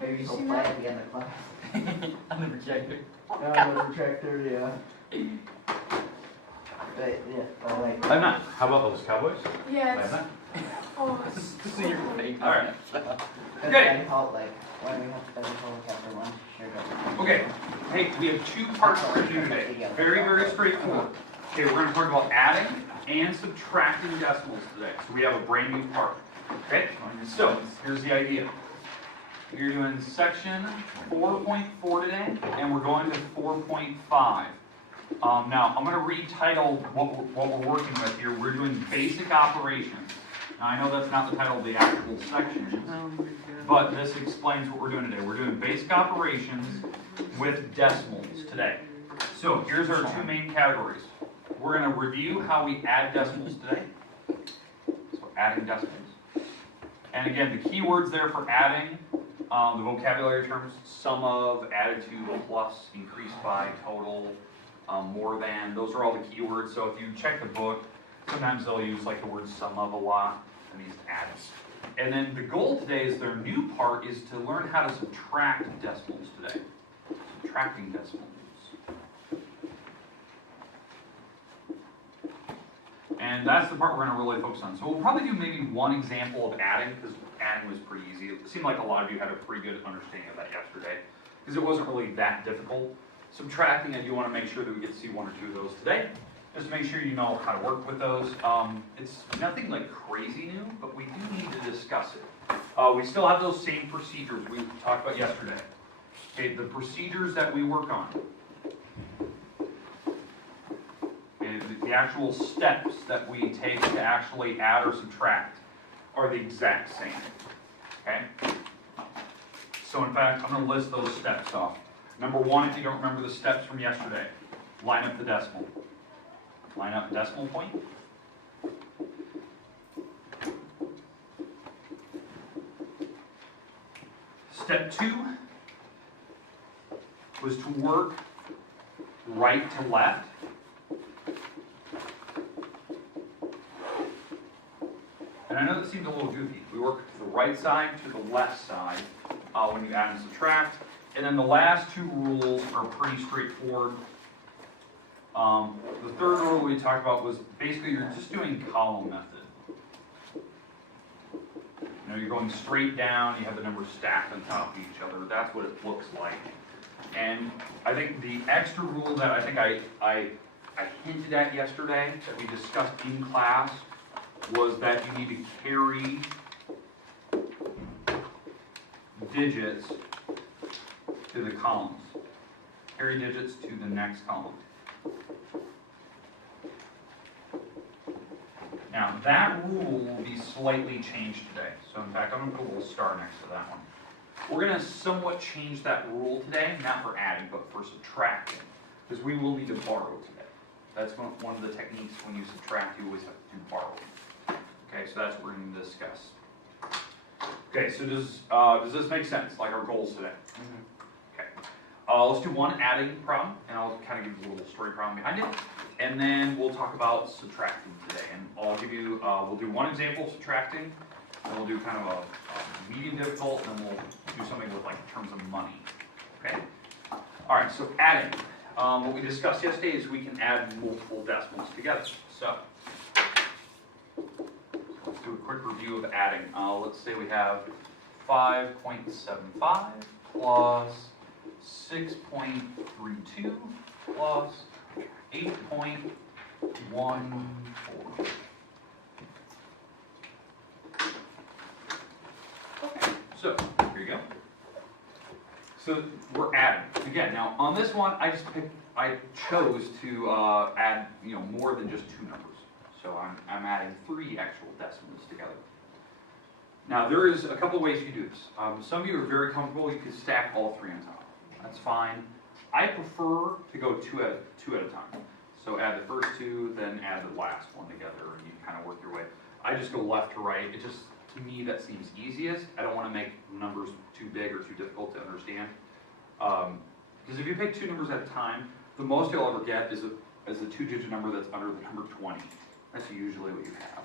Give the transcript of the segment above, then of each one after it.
Have you Go seen play that? at the end of class. On the projector. On the projector, yeah. But, yeah, but like, I'm not. How about those Cowboys? Yeah, I'm it's, not. oh, it's See your face. All right. because Okay. Ben called, like, why do we have Ben call after lunch? Sure doesn't. Okay. Hey, we have two parts we're going to do today. Very, very straightforward. Okay, we're going to talk about adding and subtracting decimals today. So we have a brand new part. Okay? So here's the idea. You're doing section 4.4 today, and we're going to 4.5. Now, I'm going to retitle what we're working with here. We're doing basic operations. Now, I know that's not the title of the actual section, but this explains what we're doing today. We're doing basic operations with decimals today. So here's our two main categories. We're going to review how we add decimals today. So adding decimals. And again, the keywords there for adding, the vocabulary terms, sum of, added to, plus, increased by, total, more than, those are all the keywords. So if you check the book, sometimes they'll use like the word sum of a lot, and these adds. And then the goal today is their new part is to learn how to subtract decimals today. Subtracting decimals. And that's the part we're going to really focus on. So we'll probably do maybe one example of adding, because adding was pretty easy. It seemed like a lot of you had a pretty good understanding of that yesterday, because it wasn't really that difficult. Subtracting, I do want to make sure that we get to see one or two of those today. Just to make sure you know how to work with those. It's nothing like crazy new, but we do need to discuss it. We still have those same procedures we talked about yesterday. Okay, the procedures that we work on. Okay, the actual steps that we take to actually add or subtract are the exact same. Okay? So in fact, I'm going to list those steps off. Number one, if you don't remember the steps from yesterday, line up the decimal. Line up the decimal point. Step two was to work right to left. And I know that seems a little goofy. We work to the right side to the left side when you add and subtract. And then the last two rules are pretty straightforward. The third rule we talked about was basically you're just doing column method. You know, you're going straight down, you have the numbers stacked on top of each other. That's what it looks like. And I think the extra rule that I think I hinted at yesterday, that we discussed in class, was that you need to carry digits to the columns. Carry digits to the next column. Now that rule will be slightly changed today. So in fact, I'm going to put a little star next to that one. We're going to somewhat change that rule today, not for adding, but for subtracting, because we will need to borrow today. That's one of the techniques when you subtract, you always have to borrow. Okay, so that's what we're going to discuss. Okay, so does this make sense, like our goals today? Mm-hmm. Okay. Let's do one adding problem, and I'll kind of give you a little story problem behind it. And then we'll talk about subtracting today. And I'll give you, we'll do one example of subtracting, and we'll do kind of a medium difficult, and then we'll do something with like terms of money. Okay? All right, so adding. What we discussed yesterday is we can add multiple decimals together. So let's do a quick review of adding. Let's say we have 5.75 plus 6.32 plus 8.14. Okay, so here you go. So we're adding. Again, now on this one, I chose to add more than just two numbers. So I'm adding three actual decimals together. Now there is a couple of ways you can do this. Some of you are very comfortable, you can stack all three on top. That's fine. I prefer to go two at a time. So add the first two, then add the last one together, and you kind of work your way. I just go left to right. It just, to me, that seems easiest. I don't want to make numbers too big or too difficult to understand. Because if you pick two numbers at a time, the most you'll ever get is a two-digit number that's under the number 20. That's usually what you have.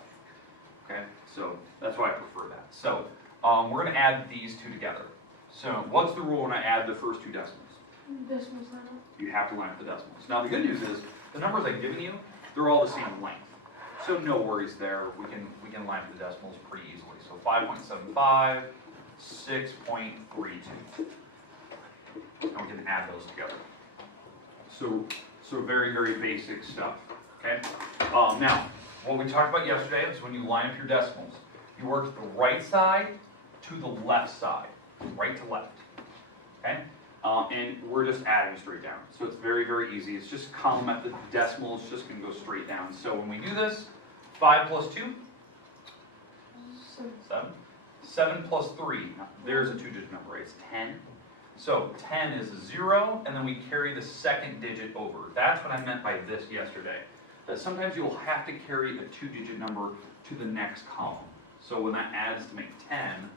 Okay, so that's why I prefer that. So we're going to add these two together. So what's the rule when I add the first two decimals? Decimals line up. You have to line up the decimals. Now the good news is, the numbers I've given you, they're all the same length. So no worries there, we can line up the decimals pretty easily. So 5.75, 6.32. And we can add those together. So very, very basic stuff, okay? Now, what we talked about yesterday is when you line up your decimals, you work the right side to the left side, right to left, okay? And we're just adding straight down. So it's very, very easy. It's just column method. Decimal is just going to go straight down. So when we do this, 5 plus 2, 7. 7 plus 3, there's a two-digit number, right? It's 10. So 10 is 0, and then we carry the second digit over. That's what I meant by this yesterday. That sometimes you'll have to carry a two-digit number to the next column. So when that adds to make 10,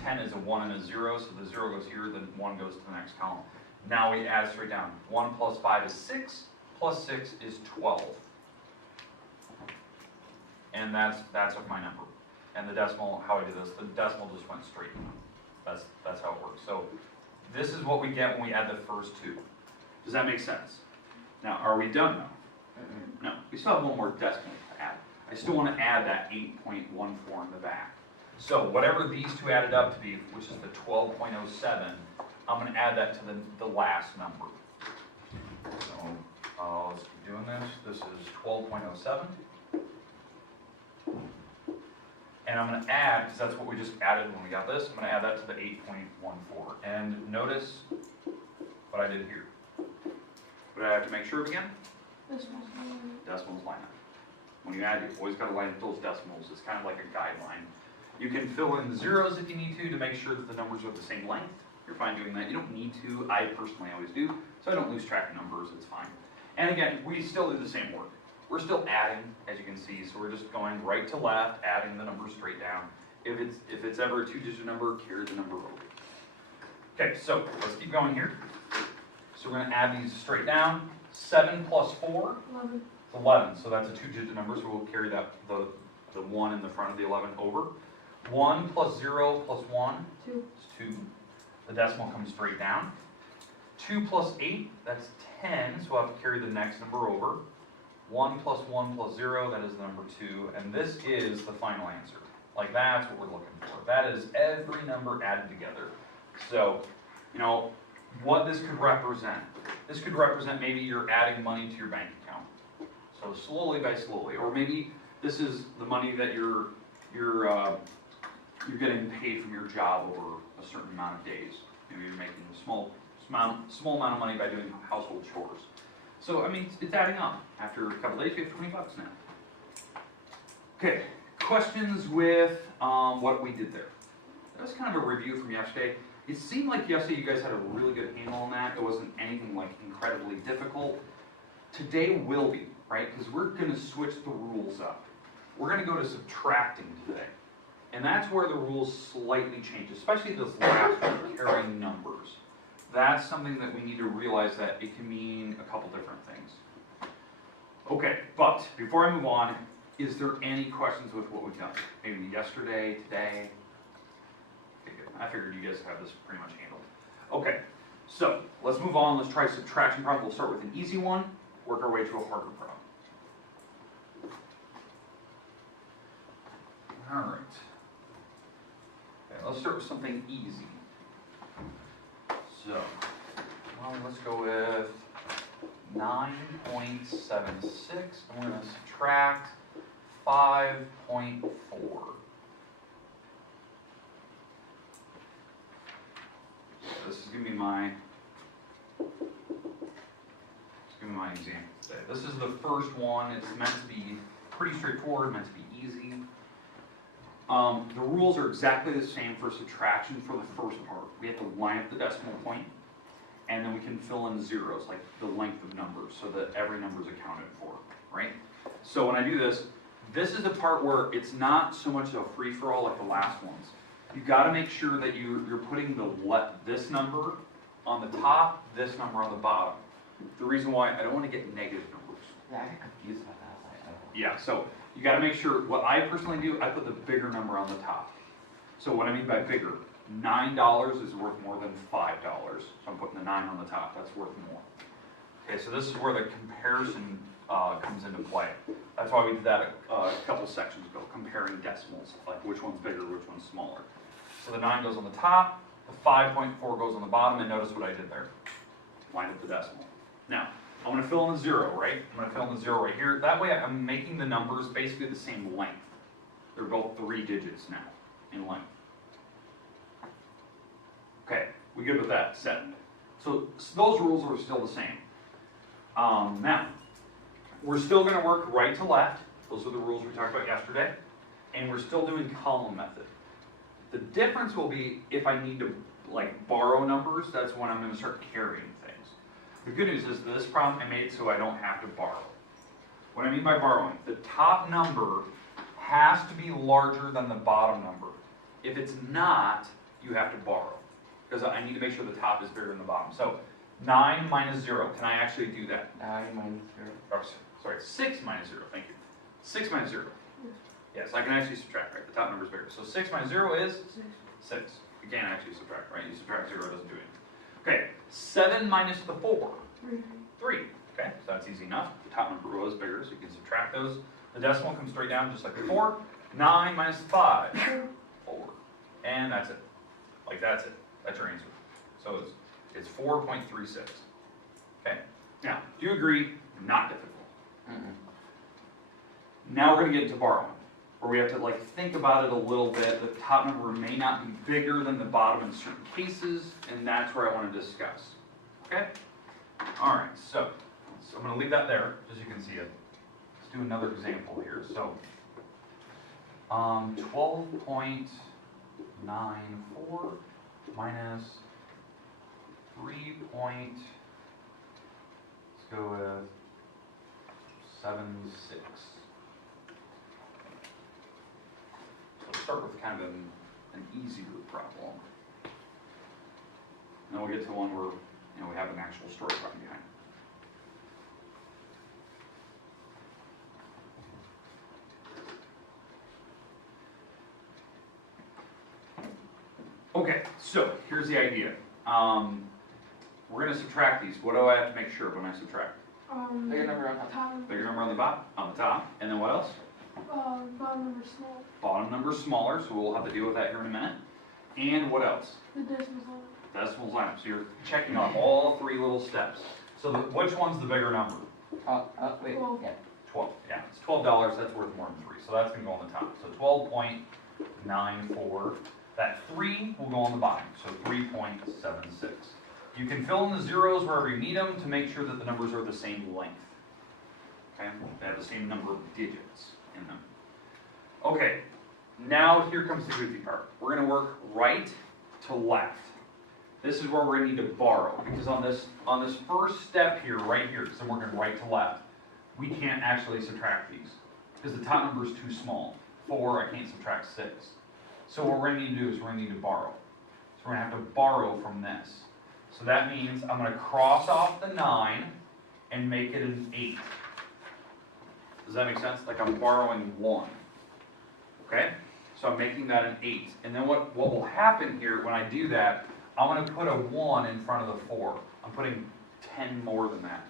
10 is a 1 and a 0, so the 0 goes here, then 1 goes to the next column. Now we add straight down. 1 plus 5 is 6, plus 6 is 12. And that's my number. And the decimal, how I do this, the decimal just went straight. That's how it works. So this is what we get when we add the first two. Does that make sense? Now, are we done now? No, we still have one more decimal to add. I still want to add that 8.14 in the back. So whatever these two added up to be, which is the 12.07, I'm going to add that to the last number. So let's keep doing this. This is 12.07. And I'm going to add, because that's what we just added when we got this, I'm going to add that to the 8.14. And notice what I did here. What do I have to make sure of again? Decimals line up. Decimals line up. When you add, you've always got to line up those decimals. It's kind of like a guideline. You can fill in the zeros if you need to make sure that the numbers are the same length. You're fine doing that. You don't need to. I personally always do, so I don't lose track of numbers. It's fine. And again, we still do the same work. We're still adding, as you can see, so we're just going right to left, adding the numbers straight down. If it's ever a two-digit number, carry the number over. Okay, so let's keep going here. So we're going to add these straight down. 7 plus 4 11. is 11. So that's a two-digit number, so we'll carry that the 1 in the front of the 11 over. 1 plus 0 plus 1 2. is 2. The decimal comes straight down. 2 plus 8, that's 10, so we'll have to carry the next number over. 1 plus 1 plus 0, that is the number 2, and this is the final answer. Like, that's what we're looking for. That is every number added together. So, you know, what this could represent. This could represent maybe you're adding money to your bank account. So slowly by slowly, or maybe this is the money that you're getting paid from your job over a certain amount of days. Maybe you're making a small amount of money by doing household chores. So, I mean, it's adding up. After a couple days, you have 20 bucks now. Okay, questions with what we did there? That was kind of a review from yesterday. It seemed like yesterday you guys had a really good handle on that. It wasn't anything like incredibly difficult. Today will be, right? Because we're going to switch the rules up. We're going to go to subtracting today. And that's where the rules slightly change, especially this last one, carrying numbers. That's something that we need to realize that it can mean a couple different things. Okay, but before I move on, is there any questions with what we've done? Maybe yesterday, today? Okay, good. I figured you guys have this pretty much handled. Okay, so let's move on. Let's try subtraction problem. We'll start with an easy one, work our way to a harder problem. All right. Okay, let's start with something easy. So, well, let's go with 9.76, and we're going to subtract 5.4. This is going to be my example today. This is the first one. It's meant to be pretty straightforward, meant to be easy. The rules are exactly the same for subtraction for the first part. We have to line up the decimal point, and then we can fill in zeros, like the length of numbers, so that every number is accounted for, right? So when I do this, this is the part where it's not so much a free-for-all like the last ones. You've got to make sure that you're putting this number on the top, this number on the bottom. The reason why, I don't want to get negative numbers. Yeah, I get confused about that. Yeah, so you got to make sure, what I personally do, I put the bigger number on the top. So what I mean by bigger, $9 is worth more than $5. So I'm putting the 9 on the top, that's worth more. Okay, so this is where the comparison comes into play. That's why we did that a couple sections ago, comparing decimals, like which one's bigger, which one's smaller. So the 9 goes on the top, the 5.4 goes on the bottom, and notice what I did there. Line up the decimal. Now, I'm going to fill in the 0, right? I'm going to fill in the 0 right here. That way I'm making the numbers basically the same length. They're both 3 digits now in length. Okay, we good with that? Set. So those rules are still the same. Now, we're still going to work right to left. Those are the rules we talked about yesterday. And we're still doing column method. The difference will be if I need to like borrow numbers, that's when I'm going to start carrying things. The good news is this problem I made so I don't have to borrow. What I mean by borrowing, the top number has to be larger than the bottom number. If it's not, you have to borrow. Because I need to make sure the top is bigger than the bottom. So 9 minus 0, can I actually do that? 9 minus 0. Oh, sorry, 6 minus 0, thank you. 6 minus 0. Yes, I can actually subtract, right? The top number is bigger. So 6 minus 0 is 6. You can't actually subtract, right? You subtract 0, it doesn't do anything. Okay, 7 minus the 4. 3. Okay, so that's easy enough. The top number was bigger, so you can subtract those. The decimal comes straight down just like before. 9 minus 5. 4. And that's it. Like that's it. That's your answer. So it's 4.36. Okay. Now, do you agree? Not difficult. Now we're going to get into borrowing, where we have to like think about it a little bit. The top number may not be bigger than the bottom in certain cases, and that's where I want to discuss. Okay? All right. So I'm going to leave that there, as you can see it. Let's do another example here. So 12.94 minus 3. Let's go with 76. So let's start with kind of an easier problem. And then we'll get to one where we have an actual story running behind it. Okay, so here's the idea. We're going to subtract these. What do I have to make sure when I subtract? Bigger number on top. Bigger number on the bottom, on the top, and then what else? Bottom number small. Bottom number smaller, so we'll have to deal with that here in a minute. And what else? The decimals on it. Decimals line up. So you're checking off all 3 little steps. So which one's the bigger number? Wait, 12. yeah. 12. Yeah, it's $12. That's worth more than 3. So that's going to go on the top. So 12.94. That 3 will go on the bottom. So 3.76. You can fill in the zeros wherever you need them to make sure that the numbers are the same length. Okay? They have the same number of digits in them. Okay, now here comes the goofy part. We're going to work right to left. This is where we're going to need to borrow, because on this first step here, right here, because I'm working right to left, we can't actually subtract these, because the top number is too small. 4, I can't subtract 6. So what we're going to need to do is we're going to need to borrow. So we're going to have to borrow from this. So that means I'm going to cross off the 9 and make it an 8. Does that make sense? Like I'm borrowing 1. Okay? So I'm making that an 8. And then what will happen here when I do that, I'm going to put a 1 in front of the 4. I'm putting 10 more than that.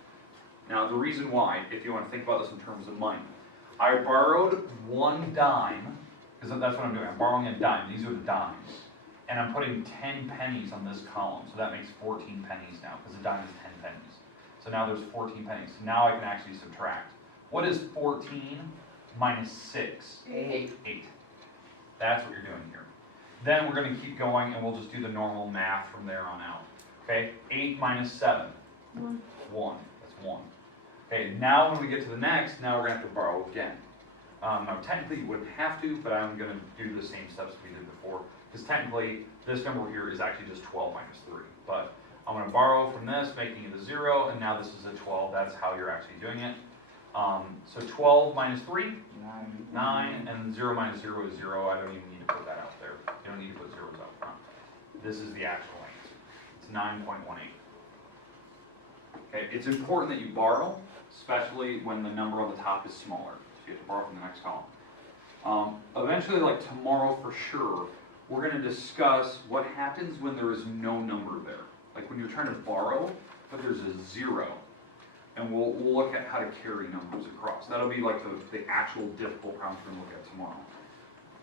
Now the reason why, if you want to think about this in terms of money, I borrowed 1 dime, because that's what I'm doing. I'm borrowing a dime. These are the dimes. And I'm putting 10 pennies on this column. So that makes 14 pennies now, because a dime is 10 pennies. So now there's 14 pennies. So now I can actually subtract. What is 14 minus 6? 8. 8. That's what you're doing here. Then we're going to keep going, and we'll just do the normal math from there on out. Okay, 8 minus 7? 1. 1. That's 1. Okay, now when we get to the next, now we're going to have to borrow again. Now technically you wouldn't have to, but I'm going to do the same steps we did before. Because technically, this number here is actually just 12 minus 3. But I'm going to borrow from this, making it a 0, and now this is a 12. That's how you're actually doing it. So 12 minus 3? 9. And 0 minus 0 is 0. I don't even need to put that out there. You don't need to put zeros up front. This is the actual answer. It's 9.18. Okay, it's important that you borrow, especially when the number on the top is smaller. So you have to borrow from the next column. Eventually, like tomorrow for sure, we're going to discuss what happens when there is no number there. Like when you're trying to borrow, but there's a 0. And we'll look at how to carry numbers across. That'll be like the actual difficult problems we're going to look at tomorrow.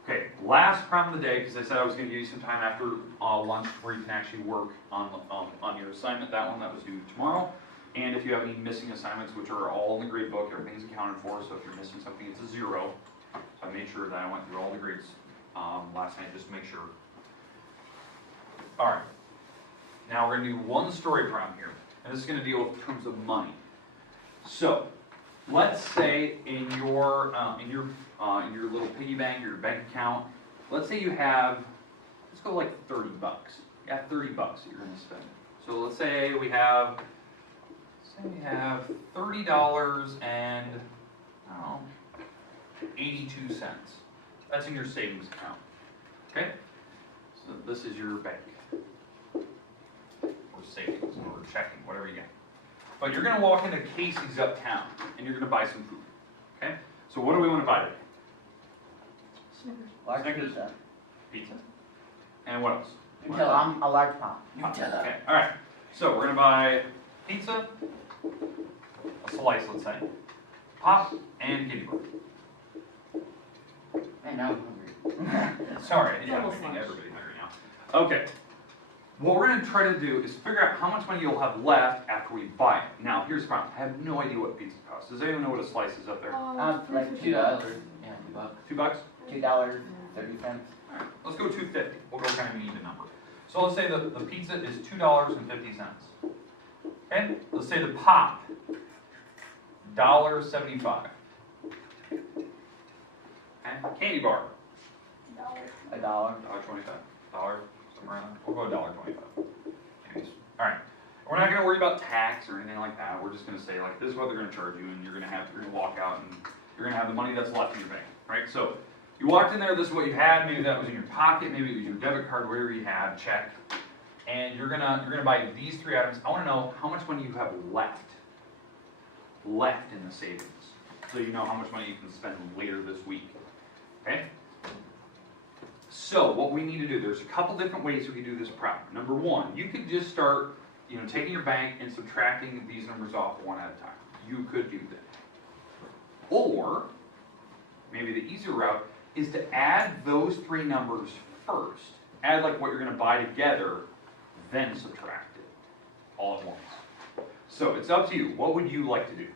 Okay, last problem of the day, because I said I was going to give you some time after lunch where you can actually work on your assignment. That was due tomorrow. And if you have any missing assignments, which are all in the grade book, everything's accounted for. So if you're missing something, it's a 0. So I made sure that I went through all the grades last night just to make sure. All right. Now we're going to do one story problem here, and this is going to deal with terms of money. So, let's say in your little piggy bank or your bank account, let's say you have, let's go like 30 bucks. You have 30 bucks that you're going to spend. So let's say we have $30 and 82 cents. That's in your savings account. Okay? So this is your bank. Or savings, or checking, whatever you get. But you're going to walk into Casey's uptown, and you're going to buy some food. Okay? So what do we want to buy today? Snickers. Large Snickers. pizza. Pizza. And what else? Nutella. A large pop. Nutella. Okay, all right. So we're going to buy pizza, a slice, let's say, pop, and candy bar. Man, now I'm hungry. Sorry, yeah, Double making slice. everybody hungry now. Okay. What we're going to try to do is figure out how much money you'll have left after we buy it. Now, here's the problem. I have no idea what pizza costs. Does anyone know what a slice is up there? Like $2. Yeah, $2. $2? $2.30. All right, let's go $2.50. We'll go kind of an even number. So let's say the pizza is $2.50. Okay? Let's say the pop, $1.75. Okay? Candy bar, $1. $1.25. Somewhere around there. We'll go $1.25. Anyways, all right. We're not going to worry about tax or anything like that. We're just going to say like this is what they're going to charge you, and you're going to walk out and you're going to have the money that's left in your bank, right? So you walked in there. This is what you had. Maybe that was in your pocket. Maybe it was your debit card, whatever you had, check. And you're gonna buy these 3 items. I want to know how much money you have left in the savings, so you know how much money you can spend later this week. Okay. So what we need to do, there's a couple different ways we can do this problem. Number one, you could just start, taking your bank and subtracting these numbers off one at a time. You could do that. Or, maybe the easier route is to add those 3 numbers first. Add like what you're going to buy together, then subtract it all at once. So it's up to you. What would you like to do?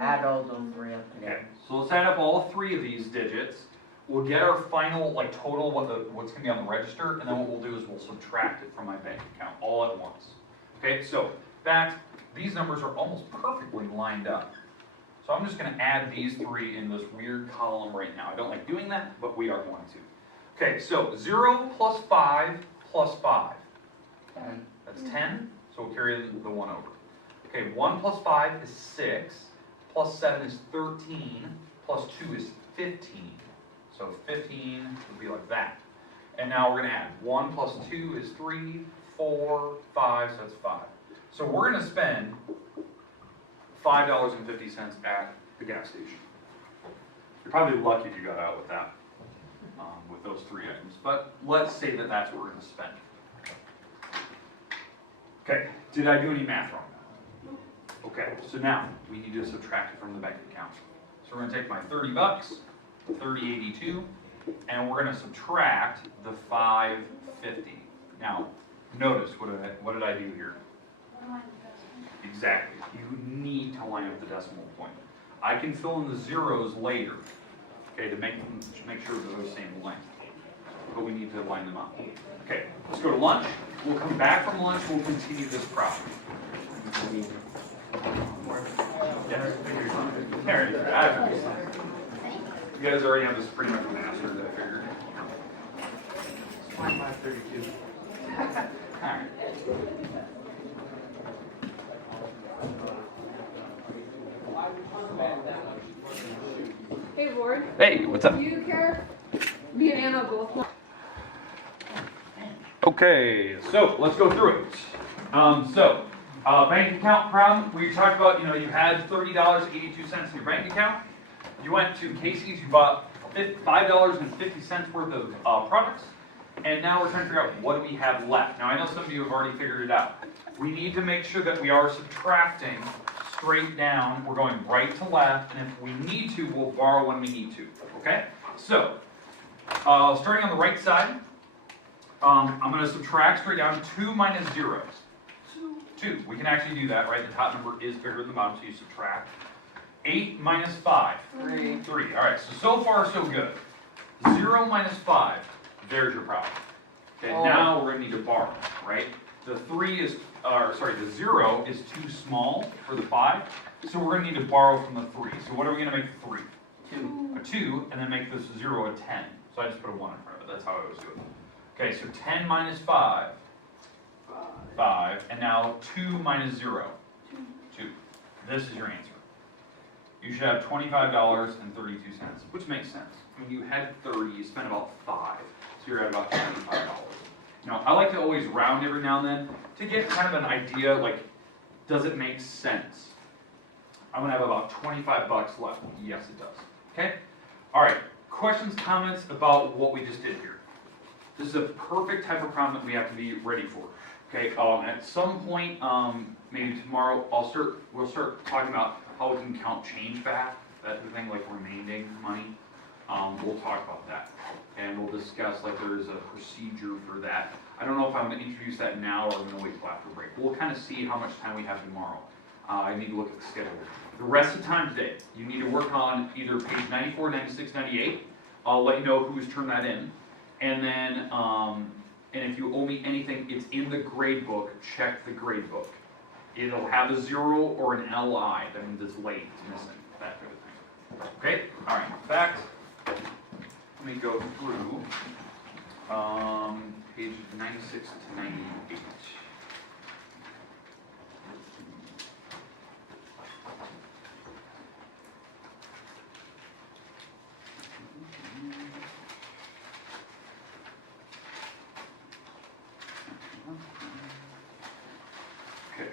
Add all those 3 up together. Okay, so let's add up all 3 of these digits. We'll get our final total, what's going to be on the register, and then what we'll do is we'll subtract it from my bank account all at once. Okay, so in fact, these numbers are almost perfectly lined up. So I'm just going to add these 3 in this weird column right now. I don't like doing that, but we are going to. Okay, so 0 plus 5 plus 5. 10. That's 10, so we'll carry the 1 over. Okay, 1 plus 5 is 6, plus 7 is 13, plus 2 is 15. So 15 would be like that. And now we're going to add 1 plus 2 is 3, 4, 5, so that's 5. So we're going to spend $5.50 at the gas station. You're probably lucky if you got out with that, with those 3 items. But let's say that that's what we're going to spend. Okay, did I do any math wrong? Okay, so now we need to subtract it from the bank account. So we're going to take my 30 bucks, 30.82, and we're going to subtract the 5.50. Now, notice what did I do here? Exactly. You need to line up the decimal point. I can fill in the zeros later, okay, to make sure they're the same length. But we need to line them up. Okay, let's go to lunch. We'll come back from lunch. We'll continue this problem. Yes, there you go. You guys already have this pretty much mastered, I figured. 532. All right. Hey, Ward. Hey, what's up? Do you care? Me and Anna both want. Okay, so let's go through it. Bank account problem. We talked about, you had $30.82 in your bank account. You went to Casey's, you bought $5.50 worth of products, And now we're trying to figure out what do we have left. Now I know some of you have already figured it out. We need to make sure that we are subtracting straight down. We're going right to left, and if we need to, we'll borrow when we need to. Okay? So, starting on the right side, I'm going to subtract straight down 2 minus 0. 2. We can actually do that, right? The top number is bigger than the bottom, so you subtract. 8 minus 5. 3. 3. All right, so far so good. 0 minus 5. There's your problem. Okay, now we're going to need to borrow, right? The 0 is too small for the 5, so we're going to need to borrow from the 3. So what are we going to make the 3? 2. A 2, and then make this 0 a 10. So I just put a 1 in front of it. That's how I always do it. Okay, so 10 minus 5. 5. And now 2 minus 0. 2. This is your answer. You should have $25.32, which makes sense. I mean, you had 30, you spent about 5, so you're at about $25. Now, I like to always round every now and then to get kind of an idea, like, does it make sense? I'm gonna have about 25 bucks left. Yes, it does. Okay? All right, questions, comments about what we just did here? This is a perfect type of problem that we have to be ready for. Okay, at some point, maybe tomorrow, we'll start talking about how we can count change back, that type of thing, like remaining money. We'll talk about that, and we'll discuss, like, there is a procedure for that. I don't know if I'm going to introduce that now or I'm going to wait till after break. We'll kind of see how much time we have tomorrow. I need to look at the schedule. The rest of the time today, you need to work on either page 94, 96, 98. I'll let you know who's turned that in. And then, and if you owe me anything, it's in the grade book. Check the grade book. It'll have a 0 or an LI. That means it's late, it's missing, that kind of thing. Okay? All right. In fact, let me go through page 96 to 98. Okay.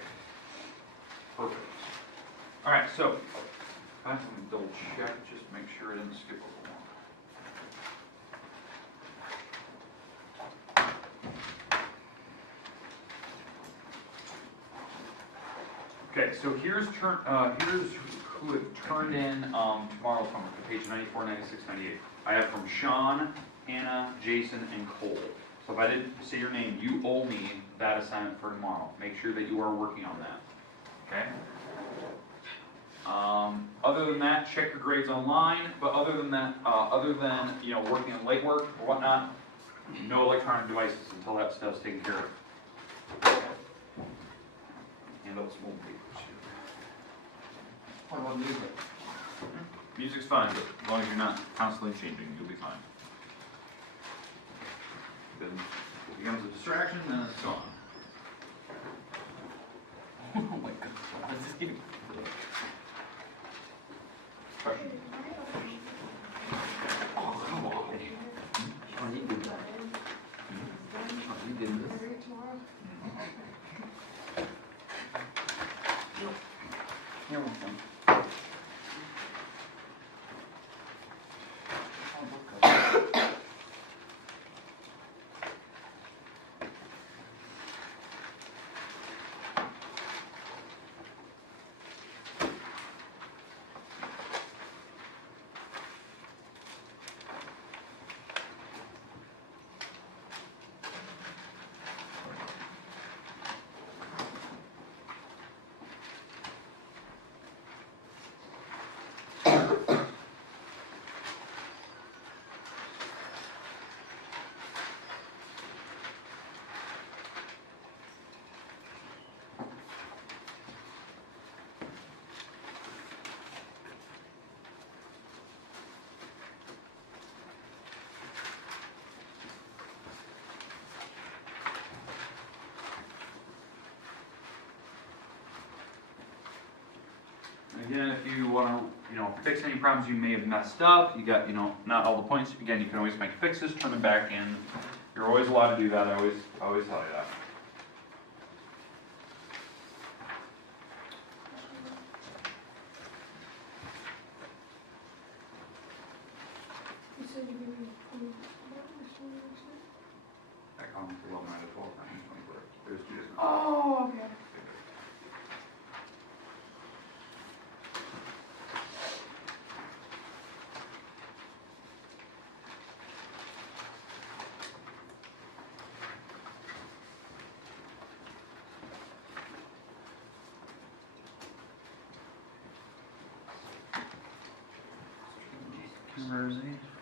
Perfect. All right, so I'm going to double check, just make sure I didn't skip a one. Okay, so here's who had turned in tomorrow's homework, page 94, 96, 98. I have from Sean, Hannah, Jason, and Cole. So if I didn't say your name, you owe me that assignment for tomorrow. Make sure that you are working on that. Okay? Other than that, check your grades online. But other than that, working on late work or whatnot, no electronic devices until that stuff's taken care of. Hand out some old papers here. What about music? Music's fine, but as long as you're not constantly changing, you'll be fine. Then it becomes a distraction, then it's gone. Oh my god. Question? Oh, come on. Oh, he did that. Oh, he did this. You're welcome. Again, if you want to, fix any problems you may have messed up, you got, not all the points. Again, you can always make fixes, turn them back in. You're always allowed to do that. I always tell you that. You said you gave me Oh, okay. Conversion.